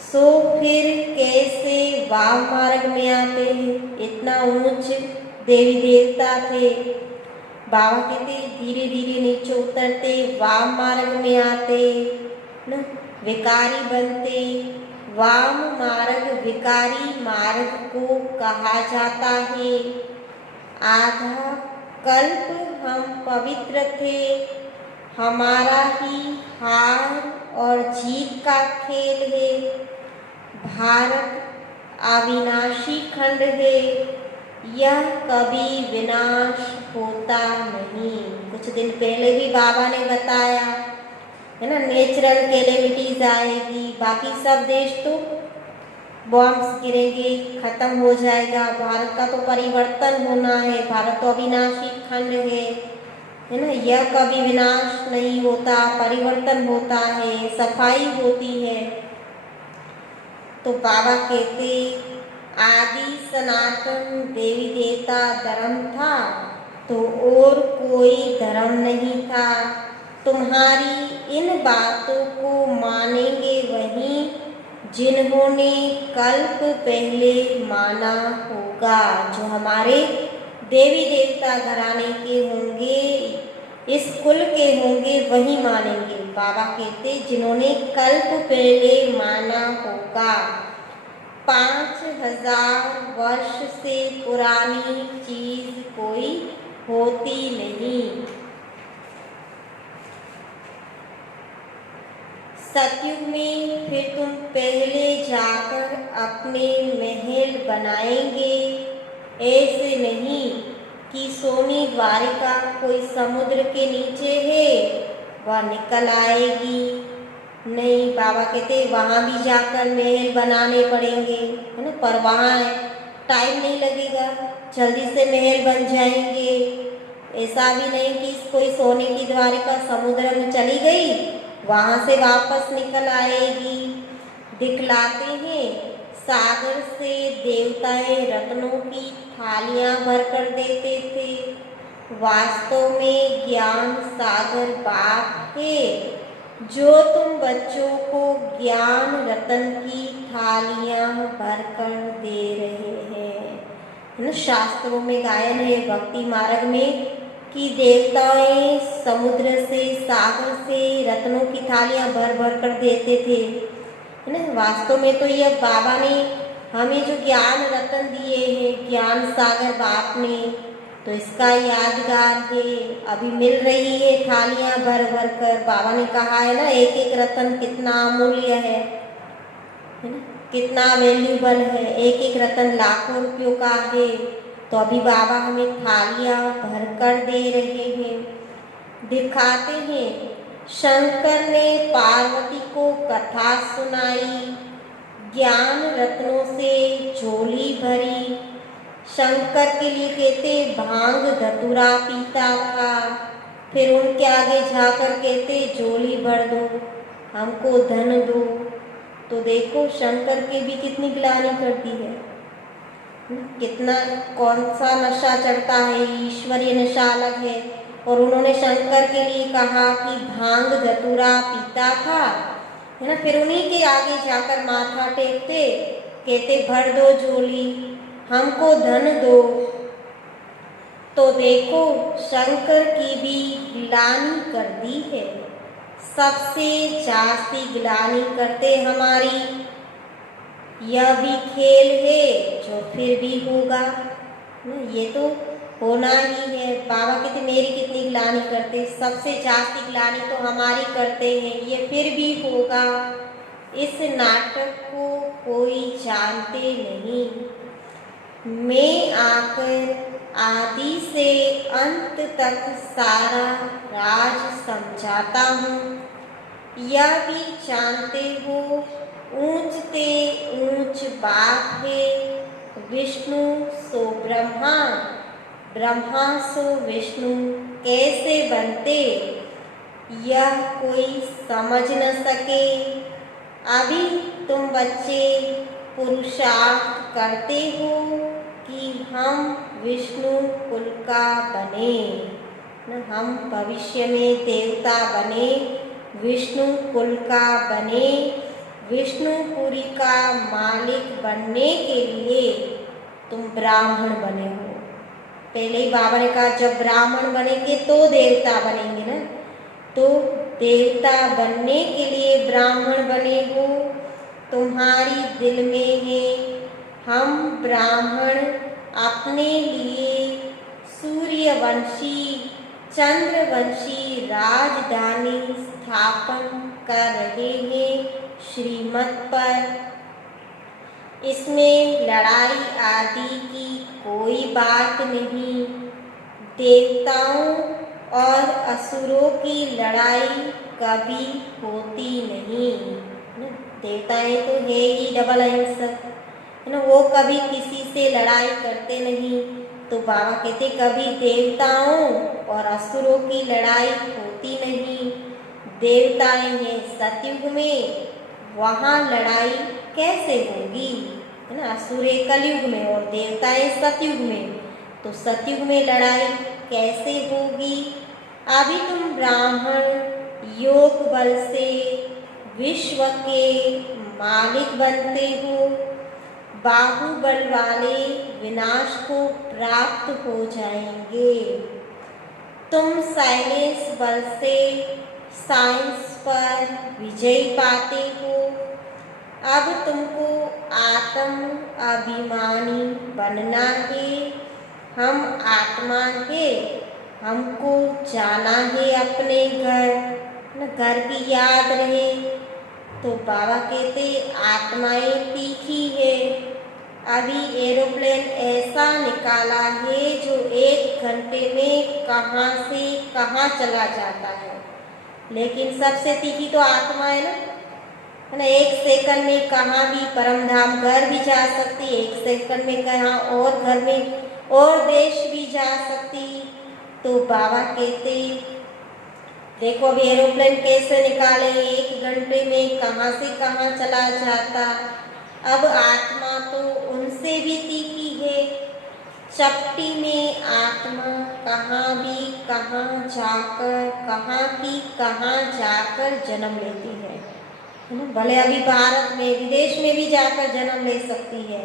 सो फिर कैसे वाम मार्ग में आते हैं। इतना ऊंच देवी देवता थे, बाबा कहते धीरे धीरे नीचे उतरते वाम मार्ग में आते न, विकारी बनते। वाम मार्ग विकारी मार्ग को कहा जाता है। आधा कल्प हम पवित्र थे, हमारा ही हार और जीत का खेल है। भारत अविनाशी खंड है, यह कभी विनाश होता नहीं। कुछ दिन पहले भी बाबा ने बताया है ना, नेचुरल कैलेमिटीज आएगी, बाकी सब देश तो बॉम्ब्स गिरेंगे, खत्म हो जाएगा। भारत का तो परिवर्तन होना है, भारत तो अविनाशी खंड है ना। यह कभी विनाश नहीं होता, परिवर्तन होता है, सफाई होती है। तो बाबा कहते आदि सनातन देवी देवता धर्म था तो और कोई धर्म नहीं था। तुम्हारी इन बातों को मानेंगे वही जिन्होंने कल्प पहले माना होगा। जो हमारे देवी देवता घराने के होंगे, इस कुल के होंगे, वही मानेंगे। बाबा कहते जिन्होंने कल्प पहले माना होगा। 5000 वर्ष से पुरानी चीज कोई होती नहीं। सतयुग में फिर तुम पहले जाकर अपने महल बनाएंगे। ऐसे नहीं कि सोनी द्वारिका कोई समुद्र के नीचे है, वह निकल आएगी। नहीं, बाबा कहते वहाँ भी जाकर महल बनाने पड़ेंगे, है ना। पर वहाँ टाइम नहीं लगेगा, जल्दी से महल बन जाएंगे। ऐसा भी नहीं कि कोई सोने की द्वारिका समुद्र में चली गई, वहाँ से वापस निकल आएगी। दिखलाते हैं सागर से देवताएं रत्नों की थालियां भर कर देते थे। वास्तव में ज्ञान सागर बाप है, जो तुम बच्चों को ज्ञान रतन की थालियां भर कर दे रहे हैं, है ना। शास्त्रों में गायन है भक्ति मार्ग में कि देवताएं समुद्र से, सागर से रत्नों की थालियां भर भर कर देते थे, है ना। वास्तव में तो यह बाबा ने हमें जो ज्ञान रतन दिए हैं, ज्ञान सागर बाप ने, तो इसका यादगार है। अभी मिल रही है थालियां भर भर कर। बाबा ने कहा है ना, एक एक रतन कितना अमूल्य है ना, कितना वैल्यूबल है। एक एक रतन लाखों रुपयों का है। तो अभी बाबा हमें थालियां भर कर दे रहे हैं। दिखाते हैं शंकर ने पार्वती को कथा सुनाई, ज्ञान रत्नों से झोली भरी। शंकर के लिए कहते भांग धतूरा पीता था, फिर उनके आगे जाकर कहते झोली भर दो, हमको धन दो। तो देखो शंकर की भी कितनी ग्लानि करती है, कितना कौन सा नशा चढ़ता है, ईश्वरीय नशा अलग है। और उन्होंने शंकर के लिए कहा कि भांग धतूरा पीता था, है ना। फिर उन्हीं के आगे जाकर माथा टेकते, कहते भर दो झोली, हमको धन दो। तो देखो शंकर की भी ग्लानि कर दी है। सबसे जास्ती ग्लानि करते हमारी। यह भी खेल है जो फिर भी होगा, ये तो होना ही है। बाबा कहते मेरी कितनी ग्लानि करते, सबसे जास्ती ग्लानि तो हमारी करते हैं, ये फिर भी होगा। इस नाटक को कोई जानते नहीं। मैं आकर आदि से अंत तक सारा राज समझाता हूँ। यह भी जानते हो ऊंचते ऊंच बाप है, विष्णु सो ब्रह्मा, ब्रह्मा सो विष्णु कैसे बनते, यह कोई समझ न सके। अभी तुम बच्चे पुरुषार्थ करते हो कि हम विष्णु कुल का बने, हम भविष्य में देवता बने, विष्णु कुल का बने, विष्णुपुरी का मालिक बनने के लिए तुम ब्राह्मण बने हो। पहले ही बाबा ने कहा जब ब्राह्मण बनेंगे तो देवता बनेंगे ना। तो देवता बनने के लिए ब्राह्मण बने हो, तुम्हारी दिल में है हम ब्राह्मण अपने लिए सूर्यवंशी चंद्रवंशी राजधानी स्थापन कर रहे हैं श्रीमत पर। इसमें लड़ाई आदि की कोई बात नहीं। देवताओं और असुरों की लड़ाई कभी होती नहीं। है ना। देवताएं तो है ही डबल अहिंसक, है ना, वो कभी किसी से लड़ाई करते नहीं। तो बाबा कहते कभी देवताओं और असुरों की लड़ाई होती नहीं। देवताएं हैं सतयुग में, वहाँ लड़ाई कैसे होगी, है ना। असुर कलयुग में और देवताएं सतयुग में, तो सतयुग में लड़ाई कैसे होगी। अभी तुम ब्राह्मण योग बल से विश्व के मालिक बनते हो, बाहुबल वाले विनाश को प्राप्त हो जाएंगे। तुम साइलेंस बल से साइंस पर विजय पाते हो। अब तुमको आत्म अभिमानी बनना है। हम आत्मा है, हमको जाना है अपने घर, न घर की याद रहे। तो बाबा कहते आत्माएं तीखी है। अभी एरोप्लेन ऐसा निकाला है जो 1 घंटे में कहाँ से कहाँ चला जाता है, लेकिन सबसे तीखी तो आत्मा है ना। 1 सेकंड में कहाँ भी परम धाम घर भी जा सकती, 1 सेकंड में कहाँ और घर में और देश भी जा सकती। तो बाबा कहते देखो अभी एरोप्लेन कैसे निकाले, 1 घंटे में कहाँ से कहाँ चला जाता। अब आत्मा तो उनसे भी तीखी है। चपटी में आत्मा कहाँ भी कहाँ जाकर, कहाँ की कहाँ जाकर जन्म लेती है ना। भले अभी भारत में विदेश में भी जाकर जन्म ले सकती है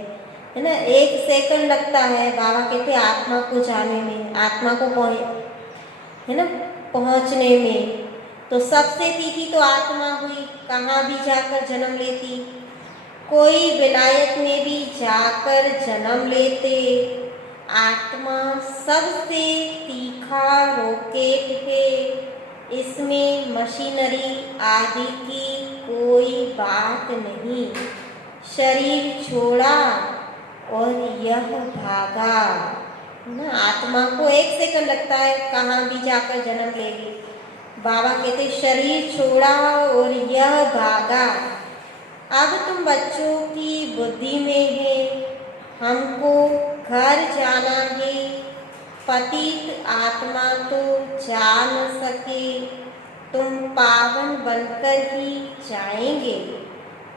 ना। 1 सेकंड लगता है, बाबा कहते आत्मा को जाने में, आत्मा को है ना पहुँचने में। तो सबसे तीखी तो आत्मा हुई, कहाँ भी जाकर जन्म लेती। कोई विलायत में भी जाकर जन्म लेते। आत्मा सबसे तीखा रॉकेट है, इसमें मशीनरी आदि की कोई बात नहीं। शरीर छोड़ा और यह भागा ना। आत्मा को 1 सेकंड लगता है, कहाँ भी जाकर जन्म लेगी। बाबा कहते शरीर छोड़ा और यह भागा। अब तुम बच्चों की बुद्धि में है, हमको घर जाना है। पतित आत्मा तो जा न सके, तुम पावन बनकर ही जाएंगे।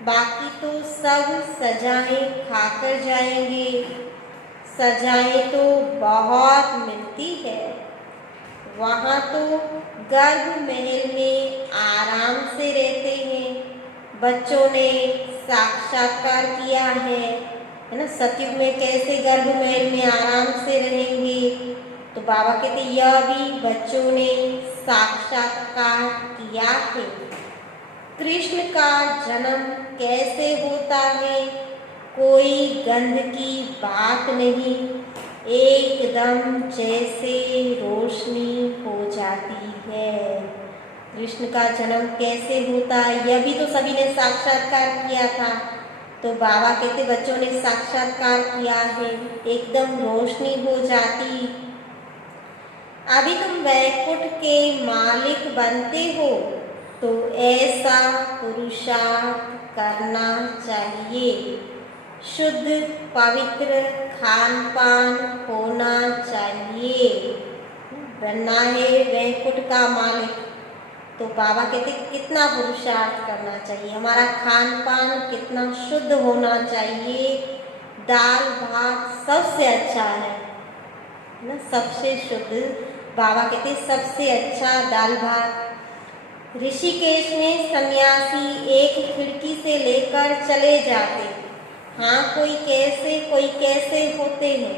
बाकी तो सब सजाएं खाकर जाएंगे। सजाएं तो बहुत मिलती है, वहाँ तो गर्भ महल में आराम से रहते हैं। बच्चों ने साक्षात्कार किया है ना। सतयुग में कैसे गर्भ महल में आराम से रहेंगे। तो बाबा कहते यह भी बच्चों ने साक्षात्कार किया है। कृष्ण का जन्म कैसे होता है, कोई गंध की बात नहीं, एकदम जैसे रोशनी हो जाती है। कृष्ण का जन्म कैसे होता है, यह भी तो सभी ने साक्षात्कार किया था। तो बाबा कहते बच्चों ने साक्षात्कार किया है, एकदम रोशनी हो जाती। अभी तुम वैकुंठ के मालिक बनते हो, तो ऐसा पुरुषार्थ करना चाहिए। शुद्ध पवित्र खान पान होना चाहिए। बनना है वैकुंठ का मालिक, तो बाबा कहते कितना पुरुषार्थ करना चाहिए। हमारा खान पान कितना शुद्ध होना चाहिए। दाल भात सबसे अच्छा है ना, सबसे शुद्ध। बाबा कहते सबसे अच्छा दाल भात। ऋषिकेश में सन्यासी एक खिड़की से लेकर चले जाते। हाँ कोई कैसे होते हैं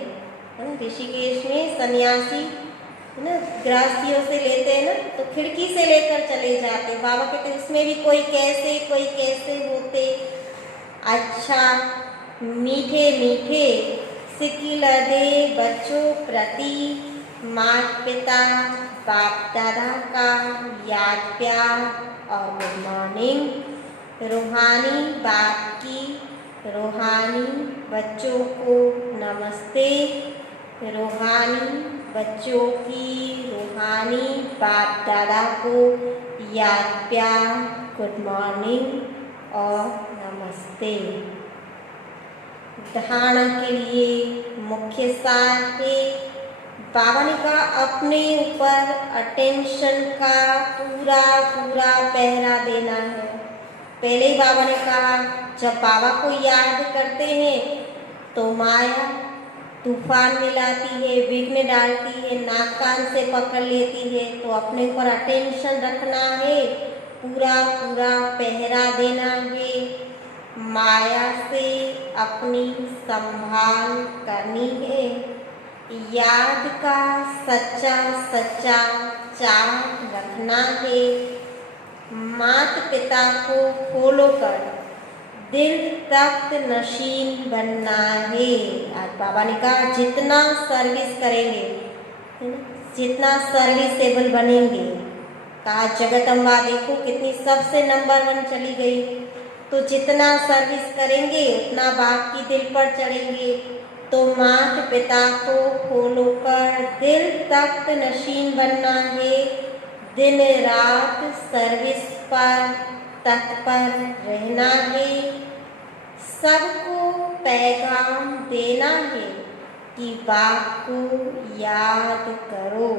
है ना। ऋषिकेश में सन्यासी है ना गृहस्थियों से लेते हैं ना, तो खिड़की से लेकर चले जाते। बाबा कहते उसमें भी कोई कैसे होते। अच्छा मीठे मीठे सिकिला दे बच्चों प्रति माता पिता बाप दादा का याद प्यार और गुड मॉर्निंग। रूहानी बाप की रूहानी बच्चों को नमस्ते। रूहानी बच्चों की रूहानी बाप दादा को याद प्यार गुड मॉर्निंग। और नमस्ते। धारणा के लिए मुख्य सार है, बाबा ने कहा अपने ऊपर अटेंशन का पूरा पूरा पहरा देना है। पहले ही बाबा ने कहा जब बाबा को याद करते हैं तो माया तूफान में लाती है, विघ्न डालती है, नाक कान से पकड़ लेती है। तो अपने ऊपर अटेंशन रखना है, पूरा पूरा पहरा देना है, माया से अपनी संभाल करनी है। याद का सच्चा सच्चा चार्ट रखना है, माता पिता को फॉलो कर दिल तख्त नशीन बनना है। आज बाबा ने कहा जितना सर्विस करेंगे, जितना सर्विसेबल बनेंगे, कहा जगत अम्बा देखो कितनी सबसे नंबर 1 चली गई, तो जितना सर्विस करेंगे उतना बाप की दिल पर चढ़ेंगे। तो माता पिता को फॉलो कर दिल तख्त नशीन बनना है, दिन रात सर्विस पर तत्पर रहना है, सबको पैगाम देना है कि बाप को याद करो,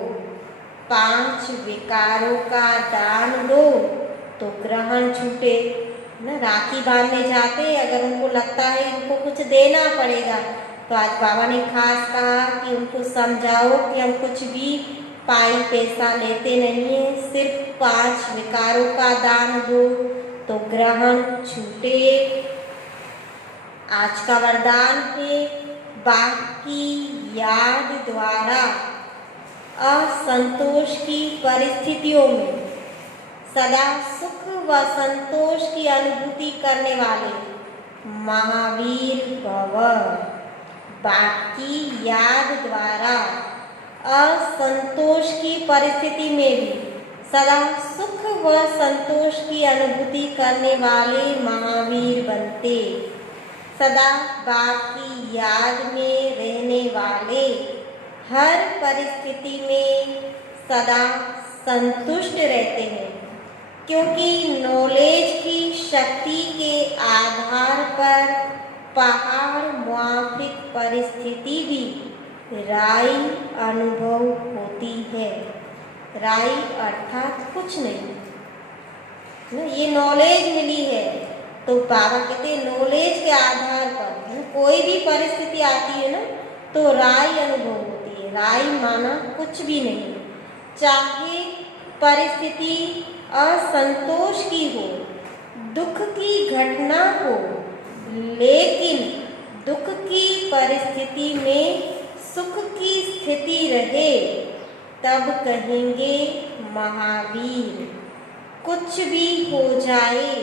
5 विकारों का दान दो तो ग्रहण छूटे। ना राखी बांधने जाते अगर उनको लगता है उनको कुछ देना पड़ेगा, तो आज बाबा ने खास कहा कि उनको समझाओ कि हम कुछ भी पाई पैसा लेते नहीं है, सिर्फ 5 विकारों का दान दो तो ग्रहण छूटे। आज का वरदान है, बाप की याद द्वारा असंतोष की परिस्थितियों में सदा सुख व संतोष की अनुभूति करने वाले महावीर भव। बाप की याद द्वारा असंतोष की परिस्थिति में भी सदा सुख व संतोष की अनुभूति करने वाले महावीर बनते, सदा बाप की याद में रहने वाले, हर परिस्थिति में सदा संतुष्ट रहते हैं, क्योंकि नॉलेज की शक्ति के आधार पर पहाड़ माफिक परिस्थिति भी राई अनुभव होती है। राई अर्थात कुछ नहीं, ये नॉलेज मिली है। तो बाबा कहते हैं नॉलेज के आधार पर कोई भी परिस्थिति आती है ना तो राई अनुभव होती है। राई माना कुछ भी नहीं, चाहे परिस्थिति असंतोष की हो, दुख की घटना हो, लेकिन दुख की परिस्थिति में सुख की स्थिति रहे तब कहेंगे महावीर। कुछ भी हो जाए,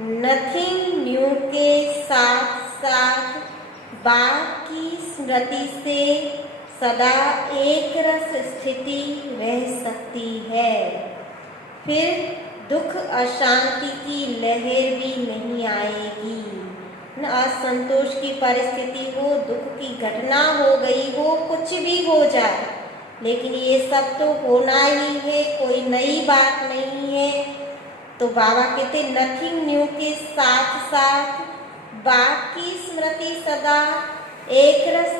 नथिंग न्यू के साथ साथ बाप की स्मृति से सदा एक रस स्थिति रह सकती है। फिर दुख अशांति की लहर भी नहीं आएगी। न असंतोष की परिस्थिति हो, दुख की घटना हो गई हो, कुछ भी हो जाए, लेकिन ये सब तो होना ही है, कोई नई बात नहीं है। तो बाबा कहते नथिंग न्यू के साथ साथ बाप की स्मृति सदा एक रस,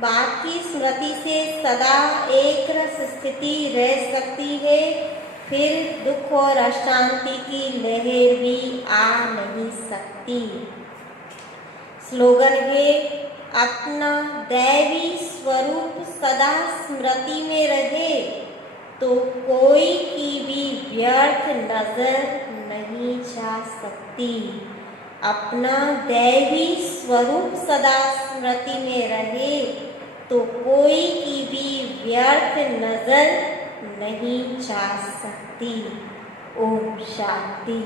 बाप की स्मृति से सदा एक रस स्थिति रह सकती है। फिर दुख और अशांति की लहर भी आ नहीं सकती। स्लोगन है, अपना दैवी स्वरूप सदा स्मृति में रहे तो कोई की भी व्यर्थ नजर नहीं जा सकती। अपना दैवी स्वरूप सदा स्मृति में रहे तो कोई की भी व्यर्थ नजर नहीं जा सकती। ओम शांति।